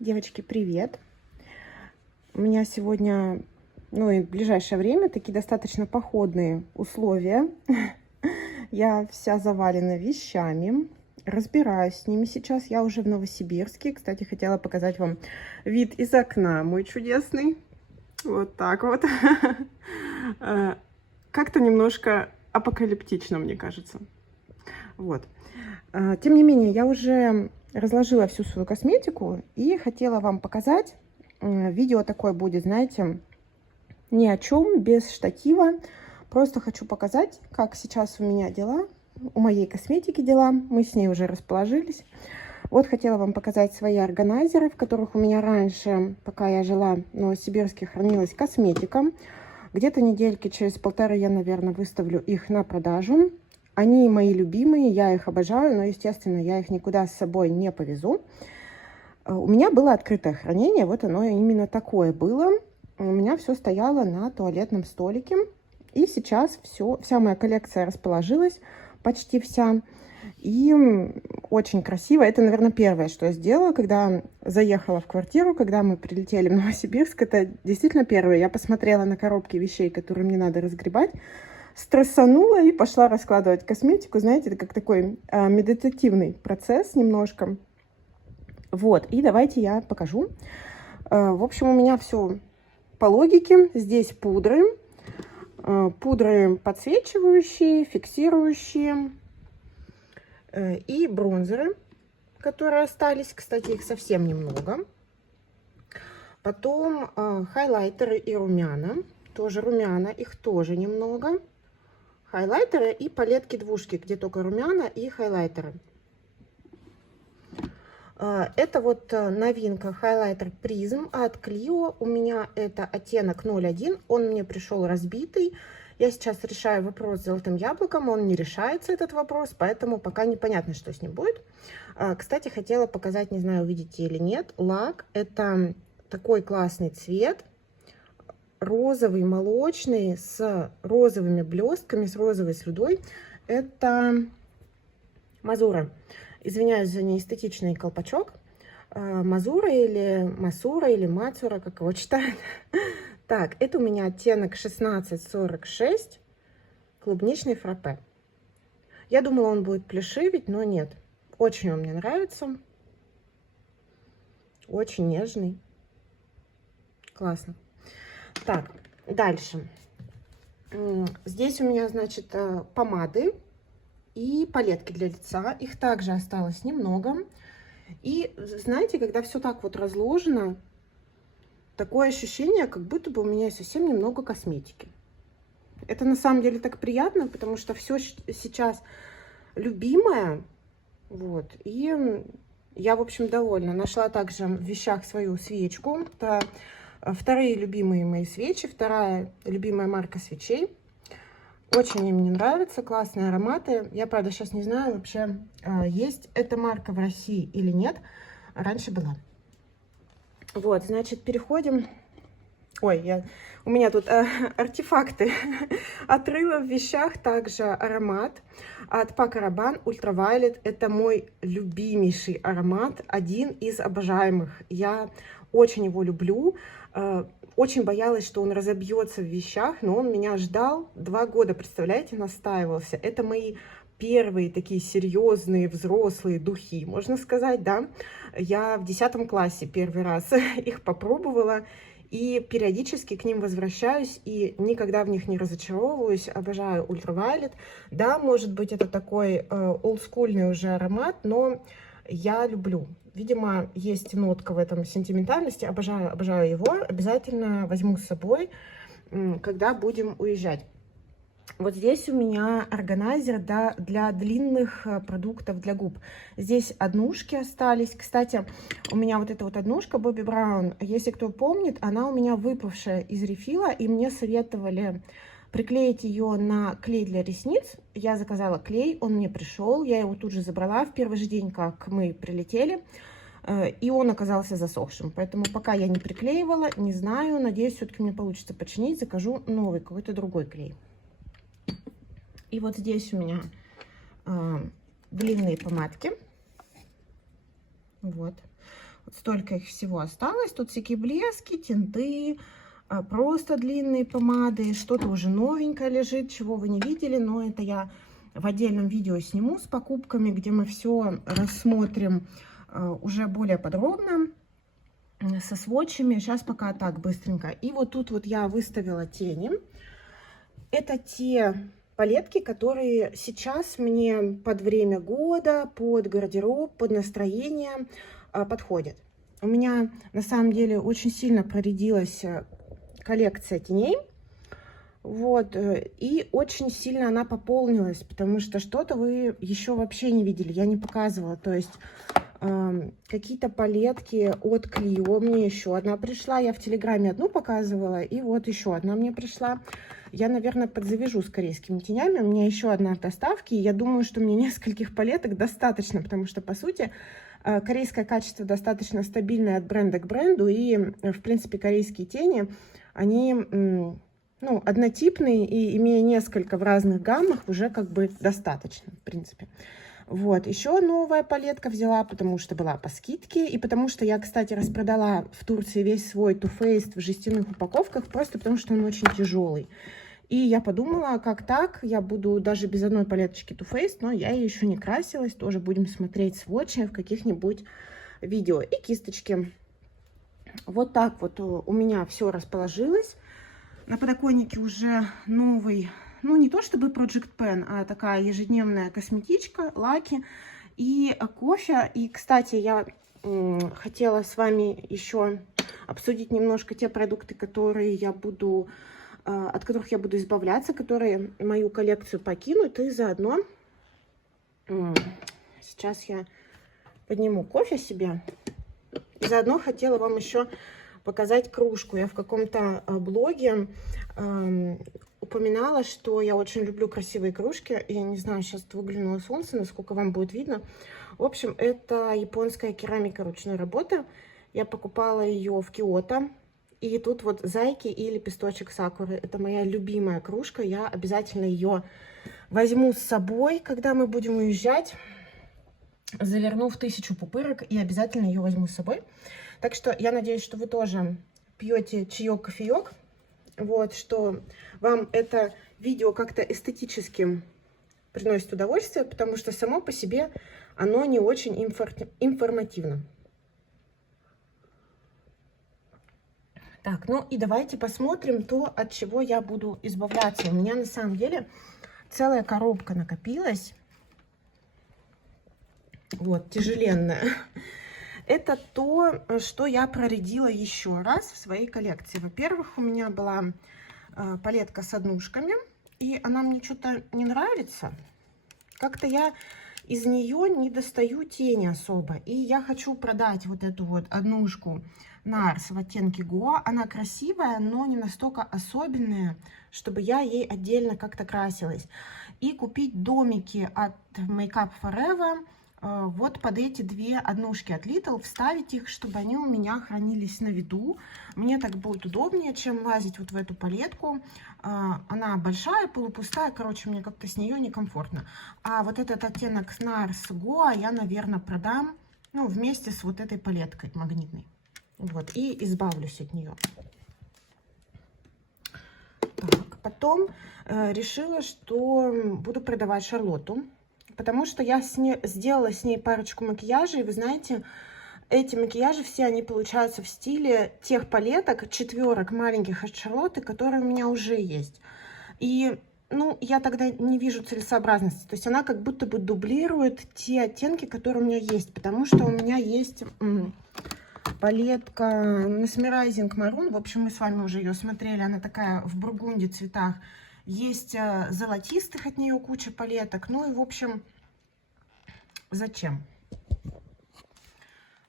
Девочки, привет! У меня сегодня, ну и в ближайшее время, такие достаточно походные условия. Я вся завалена вещами, разбираюсь с ними сейчас. Я уже в Новосибирске. Кстати, хотела показать вам вид из окна мой чудесный. Вот так вот. Как-то немножко апокалиптично, мне кажется. Вот. Тем не менее, я уже разложила всю свою косметику и хотела вам показать. Видео такое будет, знаете, ни о чем, без штатива. Просто хочу показать, как сейчас у меня дела, у моей косметики дела. Мы с ней уже расположились. Вот хотела вам показать свои органайзеры, в которых у меня раньше, пока я жила в Новосибирске, хранилась косметика. Где-то недельки через полторы я, наверное, выставлю их на продажу. Они мои любимые, я их обожаю, но, естественно, я их никуда с собой не повезу. У меня было открытое хранение, вот оно именно такое было. У меня все стояло на туалетном столике. И сейчас вся моя коллекция расположилась, почти вся. И очень красиво. Это, наверное, первое, что я сделала, когда заехала в квартиру, когда мы прилетели в Новосибирск. Это действительно первое. Я посмотрела на коробки вещей, которые мне надо разгребать, стрессанула и пошла раскладывать косметику. Знаете, это как такой медитативный процесс немножко. Вот, и давайте я покажу. В общем, у меня все по логике. Здесь пудры. Пудры подсвечивающие, фиксирующие. И бронзеры, которые остались. Кстати, их совсем немного. Потом хайлайтеры и румяна. Тоже румяна, их тоже немного. Хайлайтеры и палетки двушки, где только румяна и хайлайтеры. Это вот новинка хайлайтер Призм от Clio. У меня это оттенок 01. Он мне пришел разбитый. Я сейчас решаю вопрос с золотым яблоком. Он не решается, этот вопрос, поэтому пока непонятно, что с ним будет. Кстати, хотела показать, не знаю, увидите или нет, лак. Это такой классный цвет. Розовый, молочный, с розовыми блестками, с розовой слюдой. Это Мазура. Извиняюсь за неэстетичный колпачок. Мазура или Масура или Мацура, как его читают. Так, это у меня оттенок 1646, клубничный фраппе. Я думала, он будет плешивить, но нет. Очень он мне нравится. Очень нежный. Классно. Так, дальше. Здесь у меня, значит, помады и палетки для лица. Их также осталось немного. И знаете, когда все так вот разложено, такое ощущение, как будто бы у меня совсем немного косметики. Это на самом деле так приятно, потому что все сейчас любимое. Вот. И я, в общем, довольна. Нашла также в вещах свою свечку. Это вторые любимые мои свечи. Вторая любимая марка свечей. Очень им мне нравятся, классные ароматы. Я, правда, сейчас не знаю вообще, есть эта марка в России или нет. Раньше была. Вот, значит, переходим. Ой, у меня тут артефакты отрыва в вещах. Также аромат от Paco Rabanne Ultraviolet. Это мой любимейший аромат, один из обожаемых. Я очень его люблю. Очень боялась, что он разобьется в вещах, но он меня ждал 2 года, представляете, настаивался. Это мои первые такие серьезные взрослые духи, можно сказать, да. Я в 10 классе первый раз их попробовала и периодически к ним возвращаюсь и никогда в них не разочаровываюсь. Обожаю Ultraviolet. Да, может быть, это такой олдскульный уже аромат, но я люблю. Видимо, есть нотка в этом сентиментальности. Обожаю, обожаю его. Обязательно возьму с собой, когда будем уезжать. Вот здесь у меня органайзер, да, для длинных продуктов для губ. Здесь однушки остались. Кстати, у меня вот эта вот однушка Bobbi Brown, если кто помнит, она у меня выпавшая из рефила, и мне советовали приклеить ее на клей для ресниц. Я заказала клей, он мне пришел, я его тут же забрала в первый же день, как мы прилетели. И он оказался засохшим. Поэтому пока я не приклеивала, не знаю. Надеюсь, все-таки мне получится починить. Закажу новый, какой-то другой клей. И вот здесь у меня длинные помадки. Вот. Вот столько их всего осталось. Тут всякие блески, тинты, просто длинные помады. Что-то уже новенькое лежит, чего вы не видели, но это я в отдельном видео сниму с покупками, где мы все рассмотрим уже более подробно со сводчами. Сейчас пока так быстренько. И вот тут вот я выставила тени. Это те палетки, которые сейчас мне под время года, под гардероб, под настроение подходят. У меня на самом деле очень сильно проредилась коллекция теней. Вот, и очень сильно она пополнилась, потому что что-то вы еще вообще не видели, я не показывала. То есть какие-то палетки от Clio, мне еще одна пришла, я в Телеграме одну показывала, и вот еще одна мне пришла. Я, наверное, подзавяжу с корейскими тенями, у меня еще одна в доставке, и я думаю, что мне нескольких палеток достаточно, потому что, по сути, корейское качество достаточно стабильное от бренда к бренду, и, в принципе, корейские тени, они, ну, однотипные, и имея несколько в разных гаммах, уже как бы достаточно, в принципе. Вот, еще новая палетка взяла, потому что была по скидке, и потому что я, кстати, распродала в Турции весь свой Too Faced в жестяных упаковках, просто потому что он очень тяжелый. И я подумала, как так, я буду даже без одной палеточки Too Faced, но я еще не красилась, тоже будем смотреть сводчи в каких-нибудь видео. И кисточки. Вот так вот у меня все расположилось. На подоконнике уже новый, ну не то чтобы Project Pen, а такая ежедневная косметичка, лаки и кофе. И, кстати, я хотела с вами еще обсудить немножко те продукты, которые я буду, от которых я буду избавляться, которые мою коллекцию покинут. И заодно сейчас я подниму кофе себе. И заодно хотела вам еще показать кружку. Я в каком-то блоге упоминала, что я очень люблю красивые кружки. Я не знаю, сейчас выглянуло солнце, насколько вам будет видно. В общем, это японская керамика ручной работы. Я покупала ее в Киото. И тут вот зайки и лепесточек сакуры. Это моя любимая кружка. Я обязательно ее возьму с собой, когда мы будем уезжать. Заверну в 1000 пупырок и обязательно ее возьму с собой. Так что я надеюсь, что вы тоже пьете чаек, кофеек. Вот, что вам это видео как-то эстетически приносит удовольствие, потому что само по себе оно не очень информативно. Так, ну и давайте посмотрим то, от чего я буду избавляться. У меня на самом деле целая коробка накопилась. Вот, тяжеленная. Это то, что я проредила еще раз в своей коллекции. Во-первых, у меня была палетка с однушками, и она мне что-то не нравится. Как-то я из нее не достаю тени особо. И я хочу продать вот эту вот однушку NARS в оттенке Goa. Она красивая, но не настолько особенная, чтобы я ей отдельно как-то красилась. И купить домики от Make Up Forever вот под эти две однушки от Little, вставить их, чтобы они у меня хранились на виду. Мне так будет удобнее, чем лазить вот в эту палетку. Она большая, полупустая, короче, мне как-то с нее некомфортно. А вот этот оттенок NARS Goa я, наверное, продам, ну, вместе с вот этой палеткой магнитной. Вот, и избавлюсь от нее. Так, потом решила, что буду продавать Шарлотту. Потому что я сделала с ней парочку макияжей. Вы знаете, эти макияжи все, они получаются в стиле тех палеток, четверок маленьких от Шарлотты, которые у меня уже есть. И, ну, я тогда не вижу целесообразности. То есть она как будто бы дублирует те оттенки, которые у меня есть. Потому что у меня есть палетка Mesmerizing Maroon. В общем, мы с вами уже ее смотрели. Она такая в бургунди цветах. Есть золотистых от нее куча палеток. Ну и, в общем, зачем?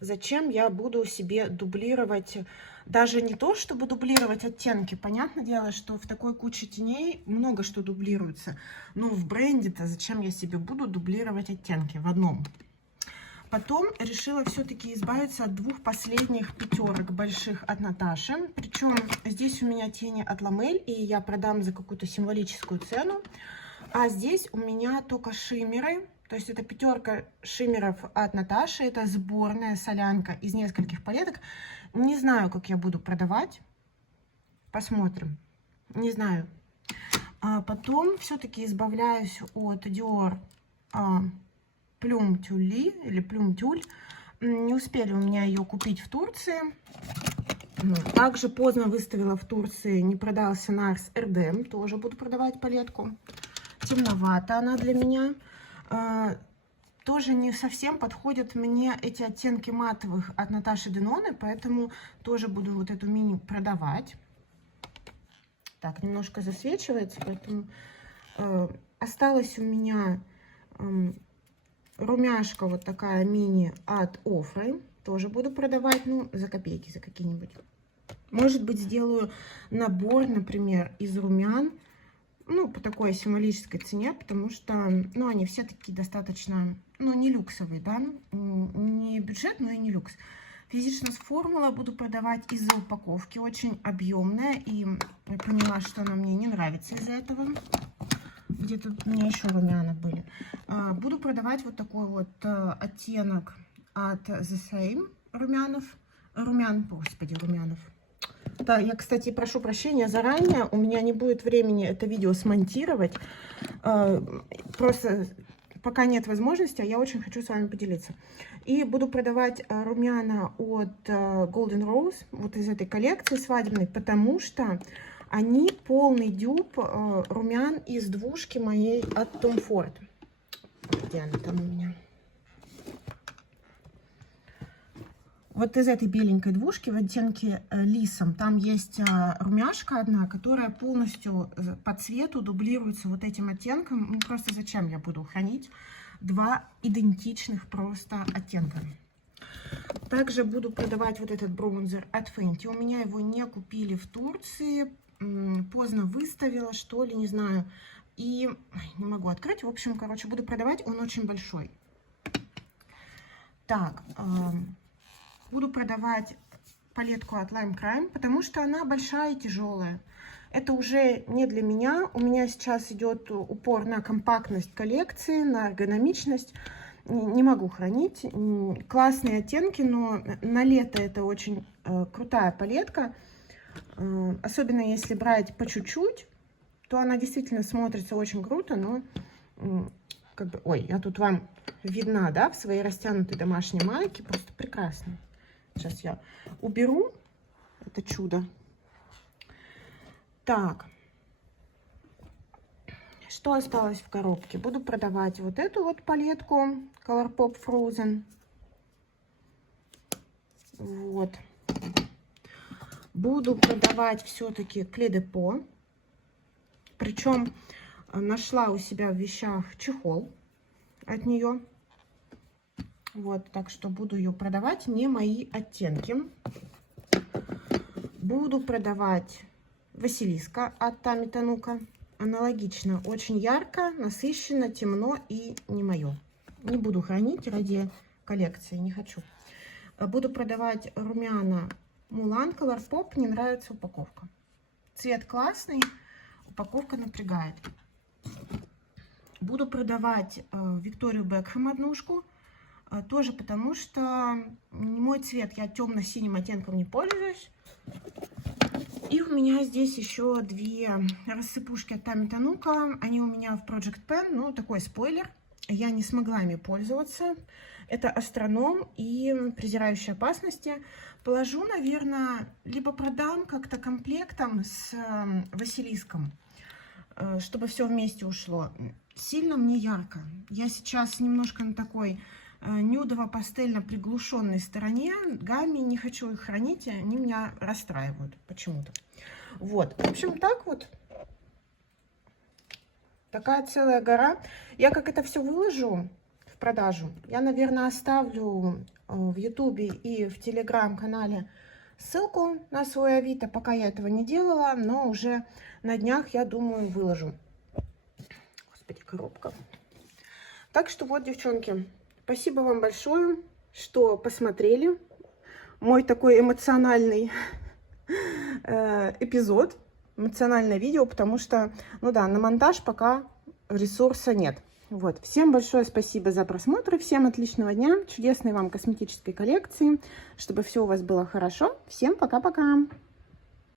Зачем я буду себе дублировать? Даже не то, чтобы дублировать оттенки. Понятное дело, что в такой куче теней много что дублируется. Но в бренде-то зачем я себе буду дублировать оттенки в одном? Потом решила все-таки избавиться от двух последних пятерок больших от Наташи. Причем здесь у меня тени от Ламель, и я продам за какую-то символическую цену. А здесь у меня только шиммеры. То есть это пятерка шиммеров от Наташи. Это сборная солянка из нескольких палеток. Не знаю, как я буду продавать. Посмотрим. Не знаю. А потом все-таки избавляюсь от Dior Plume Tulle или Plume Tulle. Не успели у меня ее купить в Турции. Также поздно выставила в Турции, не продался Nars RDM. Тоже буду продавать палетку. Темновато она для меня. Тоже не совсем подходят мне эти оттенки матовых от Наташи Деноне, поэтому тоже буду вот эту мини продавать. Так, немножко засвечивается, поэтому осталась у меня румяшка вот такая мини от Ofra. Тоже буду продавать, ну, за копейки, за какие-нибудь. Может быть, сделаю набор, например, из румян, ну, по такой символической цене, потому что, ну, они все такие достаточно, ну, не люксовые, да, не бюджет, но и не люкс. Физичность формула буду продавать из-за упаковки, очень объемная, и я поняла, что она мне не нравится из-за этого. Где-то у меня еще румяна были. Буду продавать вот такой вот оттенок от The Same румян, господи, румянов. Да, я, кстати, прошу прощения заранее, у меня не будет времени это видео смонтировать, просто пока нет возможности, а я очень хочу с вами поделиться. И буду продавать румяна от Golden Rose, вот из этой коллекции свадебной, потому что они полный дюб румян из двушки моей от Tom Ford. Где она там у меня? Вот из этой беленькой двушки в оттенке лисом там есть румяшка одна, которая полностью по цвету дублируется вот этим оттенком. Ну, просто зачем я буду хранить два идентичных просто оттенка. Также буду продавать вот этот бронзер от Fenty. У меня его не купили в Турции. Поздно выставила, что ли, не знаю. И не могу открыть. В общем, короче, буду продавать. Он очень большой. Так, буду продавать палетку от Lime Crime, потому что она большая и тяжелая. Это уже не для меня. У меня сейчас идет упор на компактность коллекции, на эргономичность. Не могу хранить. Классные оттенки, но на лето это очень крутая палетка. Особенно если брать по чуть-чуть, то она действительно смотрится очень круто, но как бы, ой, я тут вам видна, да, в своей растянутой домашней майке, просто прекрасно. Сейчас я уберу это чудо. Так, что осталось в коробке? Буду продавать вот эту вот палетку Colourpop Frozen. Вот. Буду продавать все-таки Clé de Peau. Причем нашла у себя в вещах чехол от нее. Вот, так что буду ее продавать, не мои оттенки. Буду продавать Василиска от Тами Танука. Аналогично, очень ярко, насыщенно, темно и не мое. Не буду хранить ради коллекции, не хочу. Буду продавать румяна Мулан Colourpop, не нравится упаковка. Цвет классный, упаковка напрягает. Буду продавать Викторию Бекхэм однушку. Тоже потому, что не мой цвет, я темно-синим оттенком не пользуюсь. И у меня здесь еще две рассыпушки от Тами Танука. Они у меня в Project Pen, ну такой спойлер. Я не смогла ими пользоваться. Это Астроном и Презирающие опасности. Положу, наверное, либо продам как-то комплектом с Василиском, чтобы все вместе ушло. Сильно мне ярко. Я сейчас немножко на такой нюдово-пастельно приглушенной стороне гамме, не хочу их хранить, они меня расстраивают почему-то. Вот, в общем, так вот. Такая целая гора. Я как это все выложу в продажу, я, наверное, оставлю в Ютубе и в Телеграм-канале ссылку на свой Авито. Пока я этого не делала, но уже на днях, я думаю, выложу. Господи, коробка. Так что вот, девчонки, спасибо вам большое, что посмотрели мой такой эмоциональный эпизод, эмоциональное видео, потому что, ну да, на монтаж пока ресурса нет. Вот. Всем большое спасибо за просмотр. Всем отличного дня, чудесной вам косметической коллекции, чтобы все у вас было хорошо. Всем пока-пока!